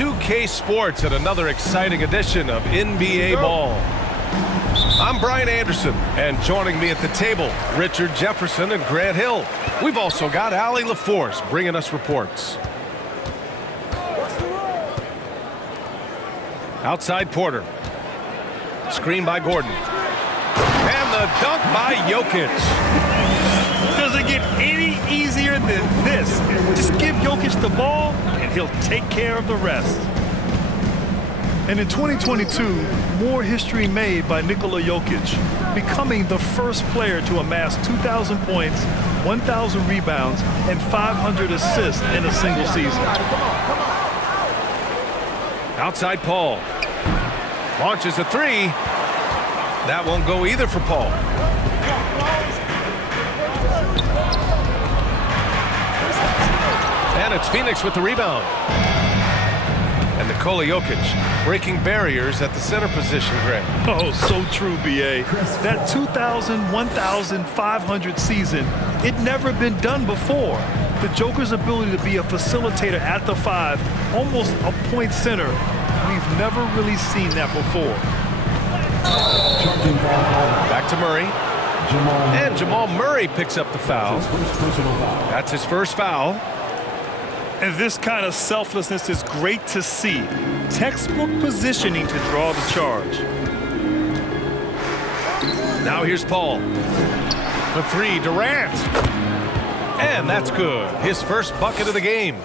2K Sports and another exciting edition of NBA Ball. I'm Brian Anderson, and joining me at the table, Richard Jefferson and Grant Hill. We've also got Allie LaForce bringing us reports. Outside Porter. Screen by Gordon. And the dunk by Jokic. Doesn't get any easier than this. Just give Jokic the ball, and he'll take care of the rest. And in 2022, more history made by Nikola Jokic, becoming the first player to amass 2,000 points, 1,000 rebounds, and 500 assists in a single season. Outside Paul. Launches a three. That won't go either for Paul. And it's Phoenix with the rebound. And Nikola Jokic breaking barriers at the center position, Greg. Oh, so true, B.A. That 2,000, 1,500 season, it never been done before. The Joker's ability to be a facilitator at the five, almost a point center, we've never really seen that before. Back to Murray. And Jamal Murray picks up the foul. That's his first foul. And this kind of selflessness is great to see. Textbook positioning to draw the charge. Now here's Paul. For three, Durant. And that's good. His first bucket of the game.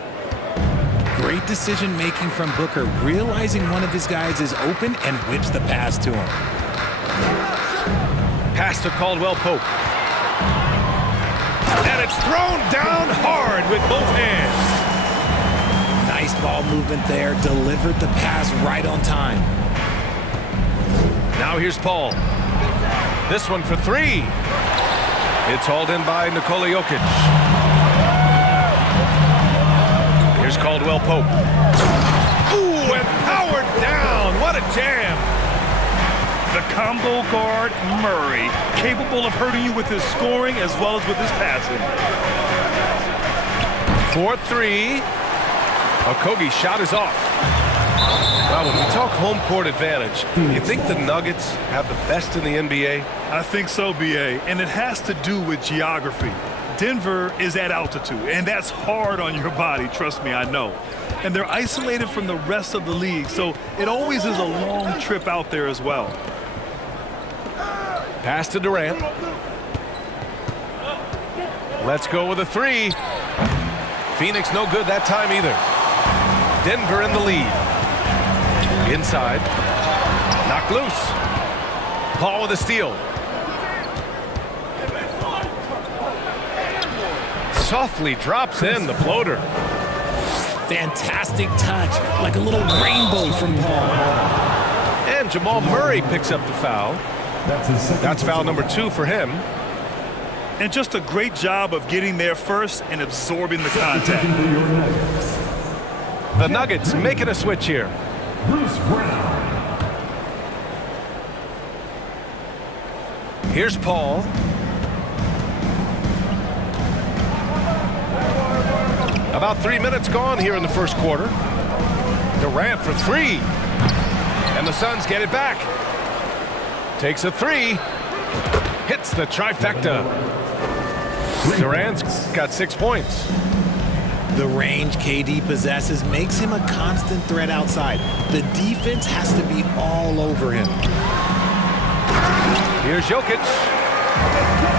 Great decision-making from Booker, realizing one of his guys is open and whips the pass to him. Pass to Caldwell Pope. And it's thrown down hard with both hands. Nice ball movement there, delivered the pass right on time. Now here's Paul. This one for three. It's hauled in by Nikola Jokic. Here's Caldwell Pope. Ooh, and powered down. What a jam. The combo guard, Murray, capable of hurting you with his scoring as well as with his passing. 4-3. Okogie shot is off. Well, when we talk home court advantage, you think the Nuggets have the best in the NBA? I think so, B.A., and it has to do with geography. Denver is at altitude, and that's hard on your body, trust me, I know. And they're isolated from the rest of the league, so it always is a long trip out there as well. Pass to Durant. Let's go with a three. Phoenix no good that time either. Denver in the lead. Inside. Knocked loose. Paul with a steal. Softly drops in the floater. Fantastic touch, like a little rainbow from Paul. And Jamal Murray picks up the foul. That's foul number 2 for him. And just a great job of getting there first and absorbing the contact. The Nuggets making a switch here. Bruce Brown. Here's Paul. About 3 minutes gone here in the first quarter. Durant for three. And the Suns get it back. Takes a three. Hits the trifecta. Durant's got 6 points. The range KD possesses makes him a constant threat outside. The defense has to be all over him. Here's Jokic.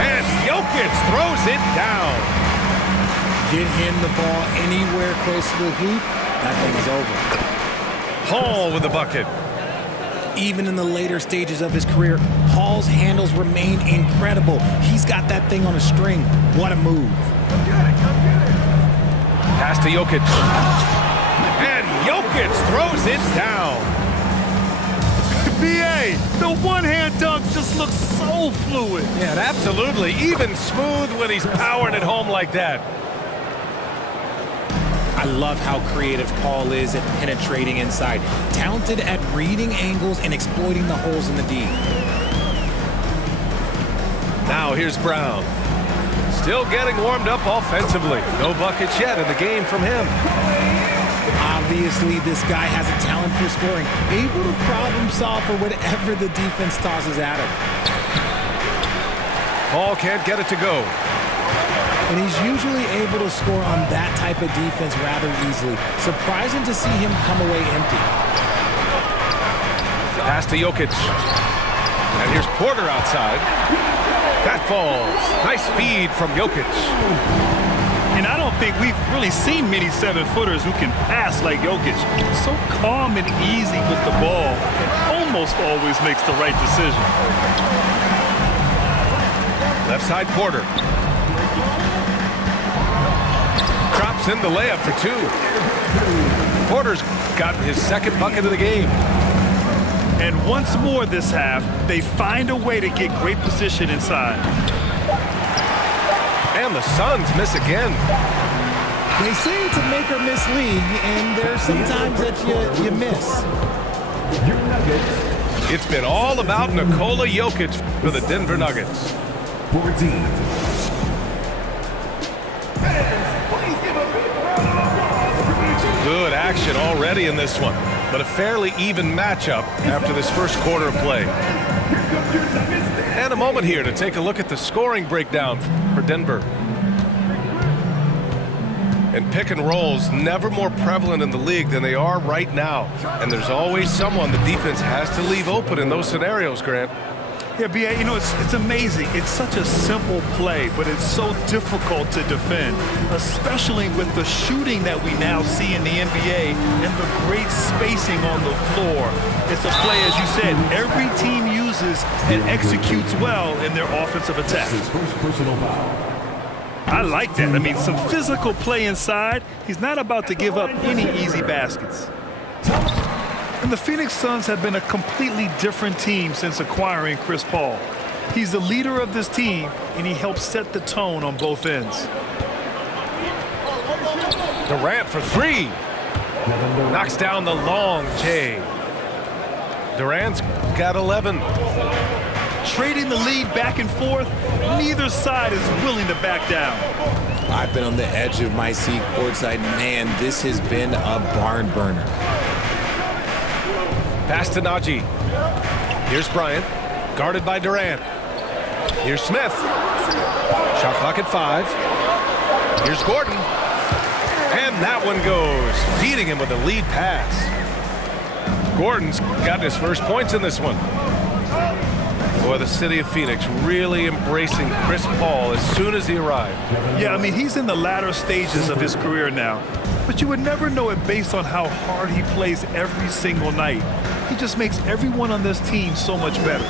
And Jokic throws it down. Get him the ball anywhere close to the hoop, that thing is over. Paul with the bucket. Even in the later stages of his career, Paul's handles remain incredible. He's got that thing on a string. What a move. Pass to Jokic. And Jokic throws it down. B.A., the one-hand dunk just looks so fluid. Yeah, absolutely. Even smooth when he's powering it home like that. I love how creative Paul is at penetrating inside. Talented at reading angles and exploiting the holes in the D. Now here's Brown. Still getting warmed up offensively. No buckets yet in the game from him. Obviously, this guy has a talent for scoring, able to problem solve for whatever the defense tosses at him. Paul can't get it to go. And he's usually able to score on that type of defense rather easily. Surprising to see him come away empty. Pass to Jokic. And here's Porter outside. That falls. Nice feed from Jokic. And I don't think we've really seen many 7-footers who can pass like Jokic. So calm and easy with the ball, and almost always makes the right decision. Left side Porter. Drops in the layup for two. Porter's got his second bucket of the game. And once more this half, they find a way to get great position inside. And the Suns miss again. They say it's a make or miss league, and there's sometimes that you miss. It's been all about Nikola Jokic for the Denver Nuggets. 14. Good action already in this one, but a fairly even matchup after this first quarter of play. And a moment here to take a look at the scoring breakdown for Denver. And pick and rolls never more prevalent in the league than they are right now. And there's always someone the defense has to leave open in those scenarios, Grant. Yeah, B.A., you know, it's amazing. It's such a simple play, but it's so difficult to defend, especially with the shooting that we now see in the NBA and the great spacing on the floor. It's a play, as you said, every team uses and executes well in their offensive attack. His first personal foul. I like that. I mean, some physical play inside. He's not about to give up any easy baskets. And the Phoenix Suns have been a completely different team since acquiring Chris Paul. He's the leader of this team, and he helps set the tone on both ends. Durant for three. Knocks down the long J. Durant's got 11. Trading the lead back and forth, neither side is willing to back down. I've been on the edge of my seat courtside. Man, this has been a barn burner. Pass to Najee. Here's Bryant, guarded by Durant. Here's Smith. Shot clock at 5. Here's Gordon. And that one goes, feeding him with a lead pass. Gordon's got his first points in this one. Boy, the city of Phoenix really embracing Chris Paul as soon as he arrived. Yeah, I mean, he's in the latter stages of his career now, but you would never know it based on how hard he plays every single night. He just makes everyone on this team so much better.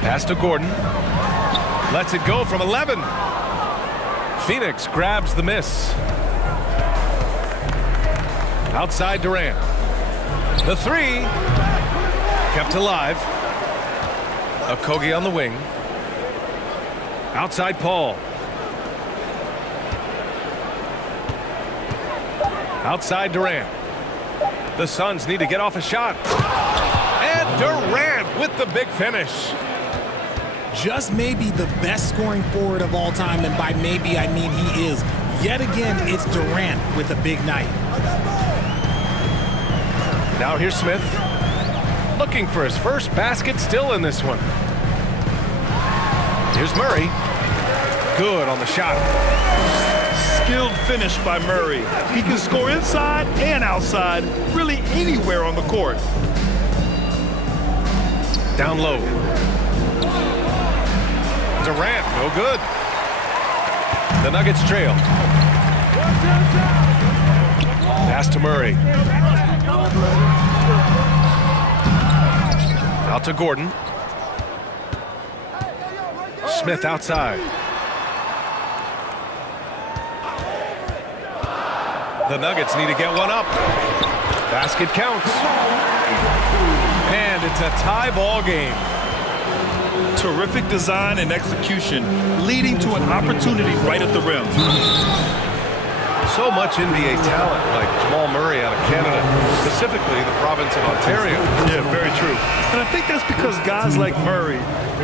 Pass to Gordon. Lets it go from 11. Phoenix grabs the miss. Outside Durant. The three. Kept alive. Okogie on the wing. Outside Paul. Outside Durant. The Suns need to get off a shot. And Durant with the big finish. Just maybe the best scoring forward of all time, and by maybe I mean he is. Yet again, it's Durant with a big night. Now here's Smith. Looking for his first basket still in this one. Here's Murray. Good on the shot. Skilled finish by Murray. He can score inside and outside, really anywhere on the court. Down low. Durant, no good. The Nuggets trail. Pass to Murray. Out to Gordon. Smith outside. The Nuggets need to get one up. Basket counts. And it's a tie ball game. Terrific design and execution, leading to an opportunity right at the rim. So much NBA talent like Jamal Murray out of Canada, specifically the province of Ontario. Yeah, very true. And I think that's because guys like Murray,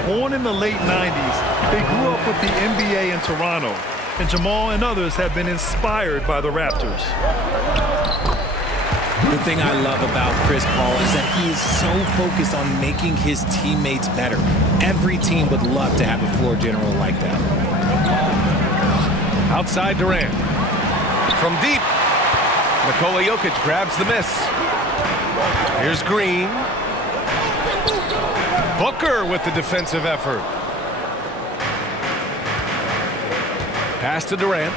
born in the late 90s, they grew up with the NBA in Toronto. and Jamal and others have been inspired by the Raptors. The thing I love about Chris Paul is that he is so focused on making his teammates better. Every team would love to have a floor general like that. Outside Durant. From deep. Nikola Jokic grabs the miss. Here's Green. Booker with the defensive effort. Pass to Durant.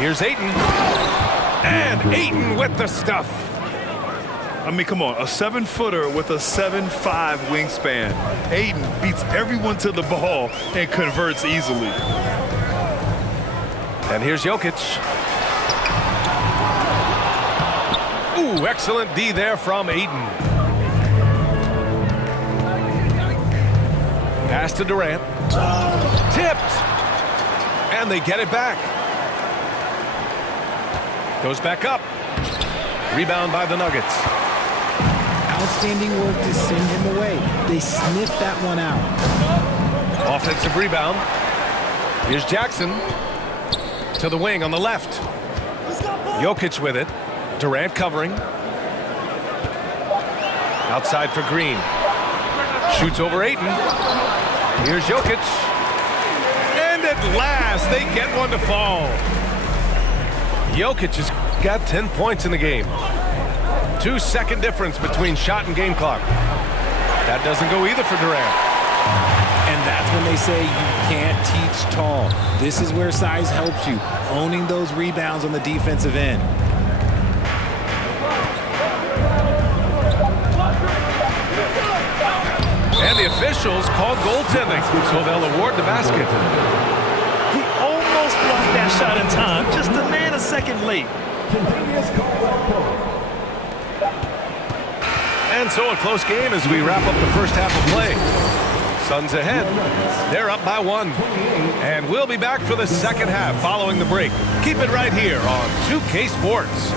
Here's Ayton. And Ayton with the stuff. I mean, come on, a 7-footer with a 7'5" wingspan. Ayton beats everyone to the ball and converts easily. And here's Jokic. Ooh, excellent D there from Ayton. Pass to Durant. Tipped. And they get it back. Goes back up. Rebound by the Nuggets. Outstanding work to send him away. They sniffed that one out. Offensive rebound. Here's Jackson. To the wing on the left. Jokic with it. Durant covering. Outside for Green. Shoots over Ayton. Here's Jokic. And at last, they get one to fall. Jokic has got 10 points in the game. 2-second difference between shot and game clock. That doesn't go either for Durant. And that's when they say you can't teach tall. This is where size helps you, owning those rebounds on the defensive end. And the officials called goaltending, so they'll award the basket. He almost blocked that shot in time, just a nanosecond late. And so a close game as we wrap up the first half of play. Suns ahead. They're up by 1. And we'll be back for the second half following the break. Keep it right here on 2K Sports.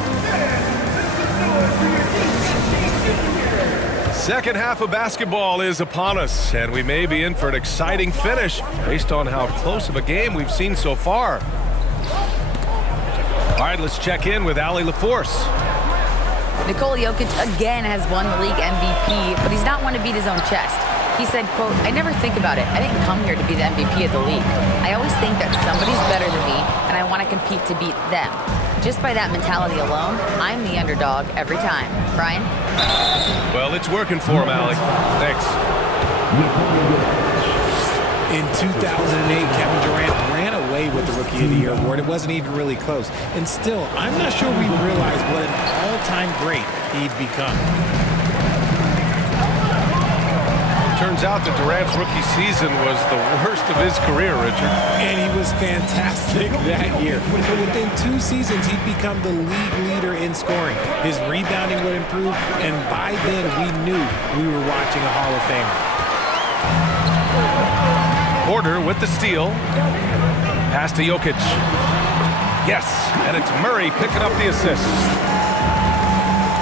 Second half of basketball is upon us, and we may be in for an exciting finish based on how close of a game we've seen so far. All right, let's check in with Allie LaForce. Nikola Jokic again has won the league MVP, but he's not one to beat his own chest. He said, quote, "I never think about it. I didn't come here to be the MVP of the league. I always think that somebody's better than me, and I want to compete to beat them. Just by that mentality alone, I'm the underdog every time." Brian? Well, it's working for him, Allie. Thanks. In 2008, Kevin Durant ran away with the Rookie of the Year award. It wasn't even really close. And still, I'm not sure we realize what an all-time great he'd become. Turns out that Durant's rookie season was the worst of his career, Richard. And he was fantastic that year. But within 2 seasons, he'd become the league leader in scoring. His rebounding would improve, and by then we knew we were watching a Hall of Famer. Porter with the steal. Pass to Jokic. Yes, and it's Murray picking up the assist.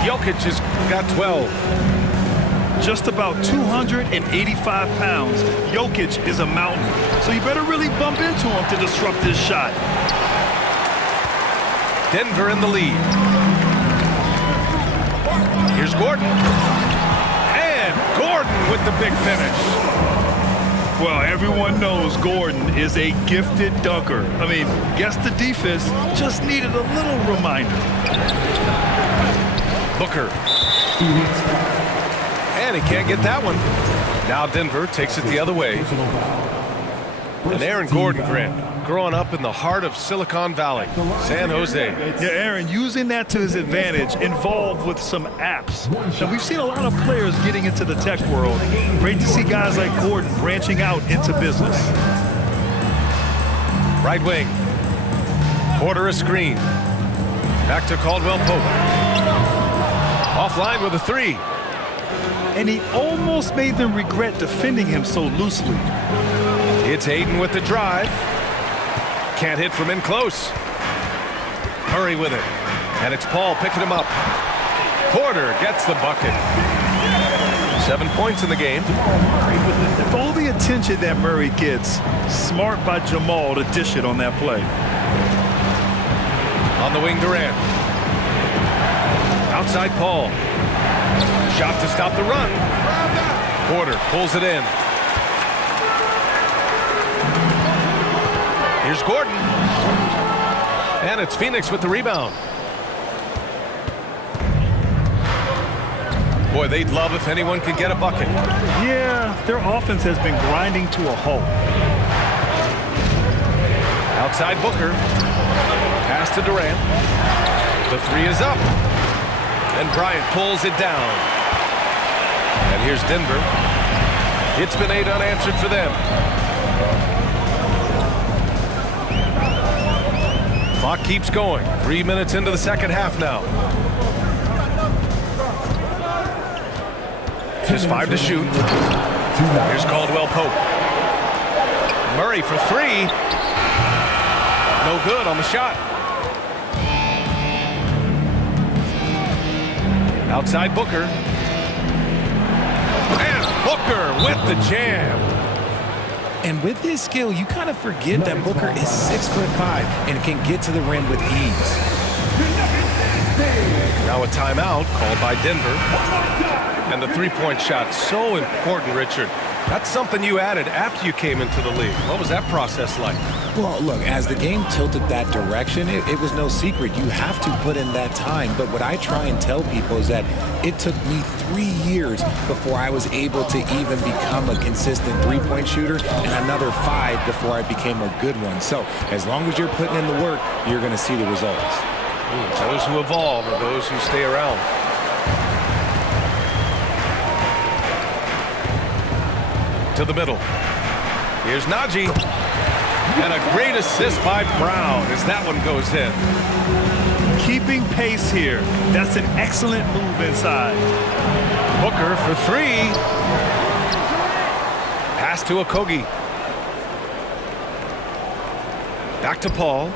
Jokic has got 12. Just about 285 pounds, Jokic is a mountain, so you better really bump into him to disrupt his shot. Denver in the lead. Here's Gordon. And Gordon with the big finish. Well, everyone knows Gordon is a gifted dunker. I mean, guess the defense just needed a little reminder. Booker. And he can't get that one. Now Denver takes it the other way. And Aaron Gordon, Grant, growing up in the heart of Silicon Valley, San Jose. Yeah, Aaron, using that to his advantage, involved with some apps. Now, we've seen a lot of players getting into the tech world. Great to see guys like Gordon branching out into business. Right wing. Porter a screen. Back to Caldwell Pope. Offline with a 3. And he almost made them regret defending him so loosely. It's Ayton with the drive. Can't hit from in close. Murray with it. And it's Paul picking him up. Porter gets the bucket. 7 points in the game. With all the attention that Murray gets, smart by Jamal to dish it on that play. On the wing, Durant. Outside Paul. Shot to stop the run. Porter pulls it in. Here's Gordon. And it's Phoenix with the rebound. Boy, they'd love if anyone could get a bucket. Yeah, their offense has been grinding to a halt. Outside Booker. Pass to Durant. The three is up. And Bryant pulls it down. And here's Denver. It's been 8 unanswered for them. Clock keeps going. 3 minutes into the second half now. Just 5 to shoot. Here's Caldwell Pope. Murray for 3. No good on the shot. Outside Booker. And Booker with the jam. And with his skill, you kind of forget that Booker is 6'5" and can get to the rim with ease. Now a timeout called by Denver. And the three-point shot, so important, Richard. That's something you added after you came into the league. What was that process like? Well, look, as the game tilted that direction, it was no secret. You have to put in that time. But what I try and tell people is that it took me 3 years before I was able to even become a consistent three-point shooter, and another 5 before I became a good one. So as long as you're putting in the work, you're going to see the results. Those who evolve are those who stay around. To the middle. Here's Najee. And a great assist by Brown as that one goes in. Keeping pace here. That's an excellent move inside. Booker for 3. Pass to Okogie. Back to Paul.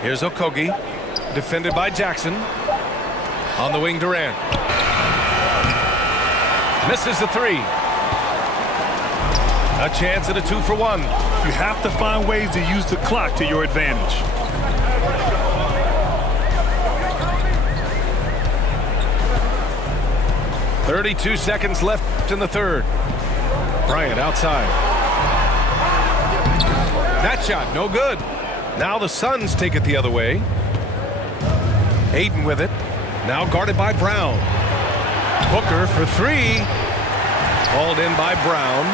Here's Okogie. Defended by Jackson. On the wing, Durant. Misses the 3. A chance at a 2-for-1. You have to find ways to use the clock to your advantage. .32 seconds left in the third. Bryant outside. That shot, no good. Now the Suns take it the other way. Ayton with it. Now guarded by Brown. Booker for 3. Hauled in by Brown.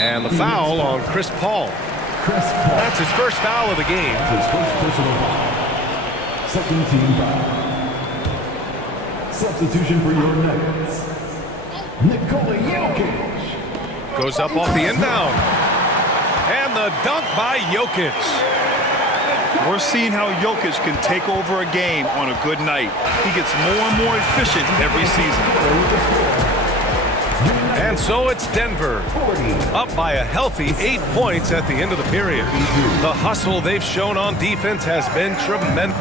And the foul on Chris Paul. That's his first foul of the game. His first personal foul. Second team foul. Substitution for your Nuggets. Nikola Jokic. Goes up off the inbound. And the dunk by Jokic. We're seeing how Jokic can take over a game on a good night. He gets more and more efficient every season. And so it's Denver, up by a healthy 8 points at the end of the period. The hustle they've shown on defense has been tremendous.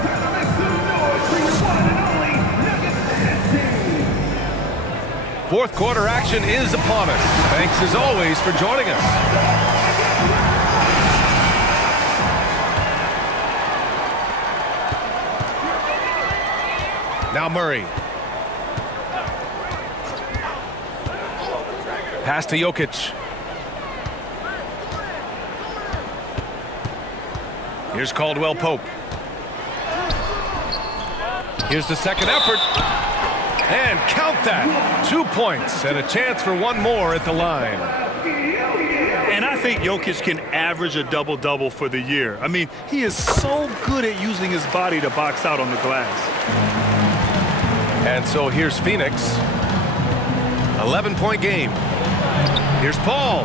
Fourth quarter action is upon us. Thanks as always for joining us. Now Murray. Pass to Jokic. Here's Caldwell Pope. Here's the second effort. And count that. 2 points and a chance for one more at the line. And I think Jokic can average a double-double for the year. I mean, he is so good at using his body to box out on the glass. And so here's Phoenix. 11-point game. Here's Paul.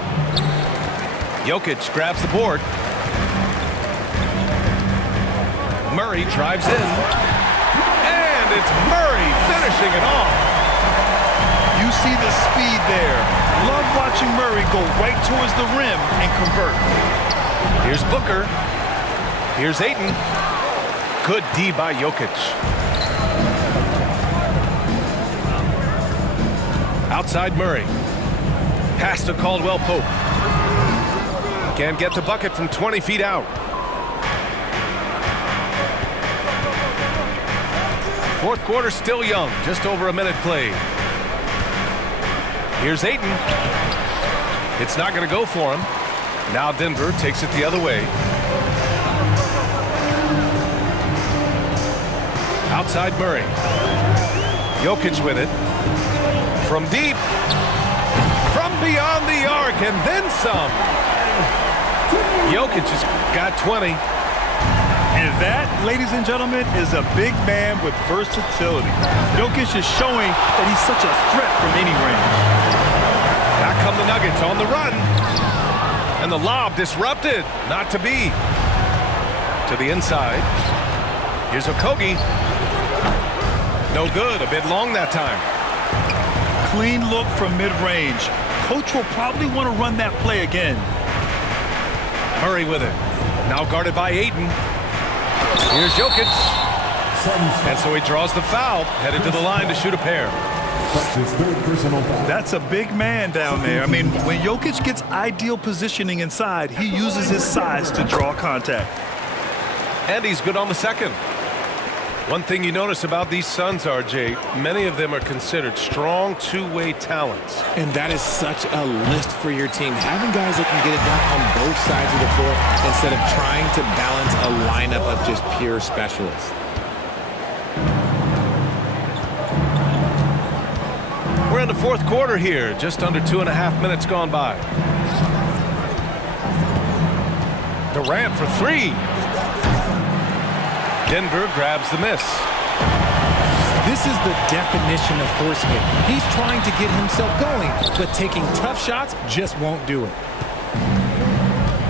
Jokic grabs the board. Murray drives in. And it's Murray finishing it off. You see the speed there. Love watching Murray go right towards the rim and convert. Here's Booker. Here's Ayton. Good D by Jokic. Outside Murray. Pass to Caldwell Pope. Can't get the bucket from 20 feet out. Fourth quarter still young, just over a minute played. Here's Ayton. It's not going to go for him. Now Denver takes it the other way. Outside Murray. Jokic with it. From deep. From beyond the arc and then some. Jokic has got 20. And that, ladies and gentlemen, is a big man with versatility. Jokic is showing that he's such a threat from any range. Back come the Nuggets on the run. And the lob disrupted. Not to be. To the inside. Here's Okogie. No good. A bit long that time. Clean look from mid-range. Coach will probably want to run that play again. Murray with it. Now guarded by Ayton. Here's Jokic. And so he draws the foul. Headed to the line to shoot a pair. That's a big man down there. I mean, when Jokic gets ideal positioning inside, he uses his size to draw contact. And he's good on the second. One thing you notice about these Suns, RJ, many of them are considered strong two-way talents. And that is such a lift for your team. Having guys that can get it done on both sides of the floor instead of trying to balance a lineup of just pure specialists. We're in the fourth quarter here, just under 2.5 minutes gone by. Durant for three. Denver grabs the miss. This is the definition of forcing it. He's trying to get himself going, but taking tough shots just won't do it.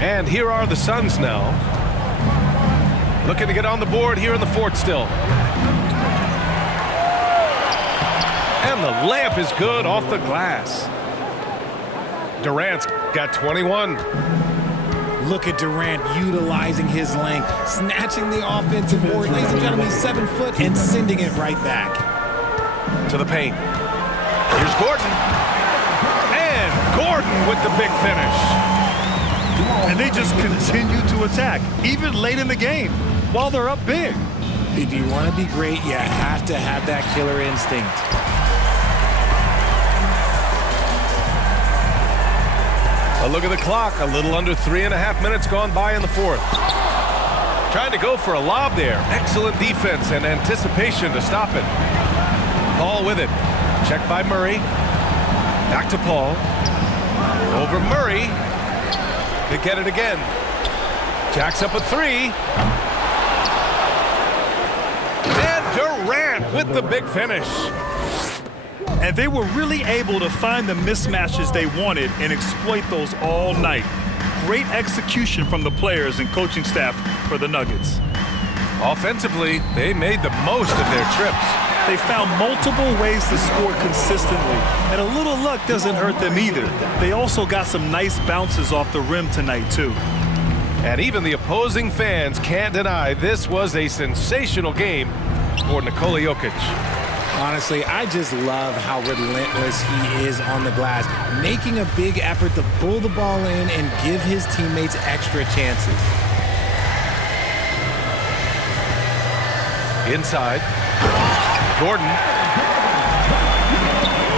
And here are the Suns now. Looking to get on the board here in the fourth still. And the layup is good off the glass. Durant's got 21. Look at Durant utilizing his length, snatching the offensive board. Ladies and gentlemen, he's 7 foot and sending it right back. To the paint. Here's Gordon. And Gordon with the big finish. And they just continue to attack, even late in the game, while they're up big. If you want to be great, you have to have that killer instinct. A look at the clock, a little under 3.5 minutes gone by in the fourth. Trying to go for a lob there. Excellent defense and anticipation to stop it. Paul with it. Checked by Murray. Back to Paul. Over Murray. To get it again. Jacks up a three. And Durant with the big finish. And they were really able to find the mismatches they wanted and exploit those all night. Great execution from the players and coaching staff for the Nuggets. Offensively, they made the most of their trips. They found multiple ways to score consistently, and a little luck doesn't hurt them either. They also got some nice bounces off the rim tonight, too. And even the opposing fans can't deny this was a sensational game for Nikola Jokic. Honestly, I just love how relentless he is on the glass, making a big effort to pull the ball in and give his teammates extra chances. Inside. Gordon.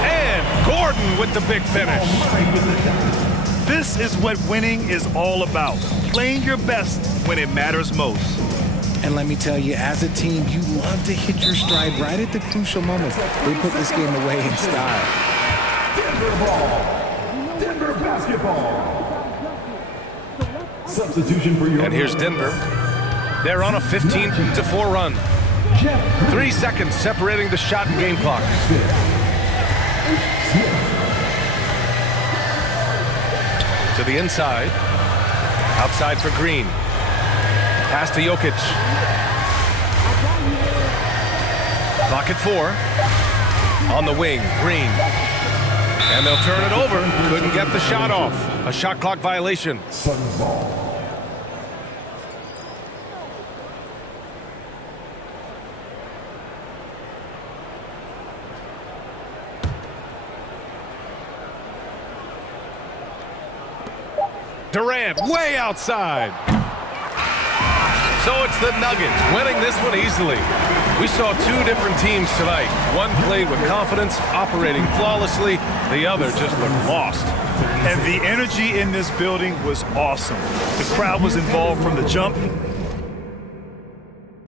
And Gordon with the big finish. This is what winning is all about. Playing your best when it matters most. And let me tell you, as a team, you love to hit your stride right at the crucial moments. They put this game away in style. Denver ball. Denver basketball. Substitution for your... And here's Denver. They're on a 15-4 run. 3 seconds separating the shot and game clock. To the inside. Outside for Green. Pass to Jokic. Clock at 4. On the wing, Green. And they'll turn it over. Couldn't get the shot off. A shot clock violation. Suns ball. Durant way outside. So it's the Nuggets winning this one easily. We saw two different teams tonight. One played with confidence, operating flawlessly. The other just looked lost. And the energy in this building was awesome. The crowd was involved from the jump.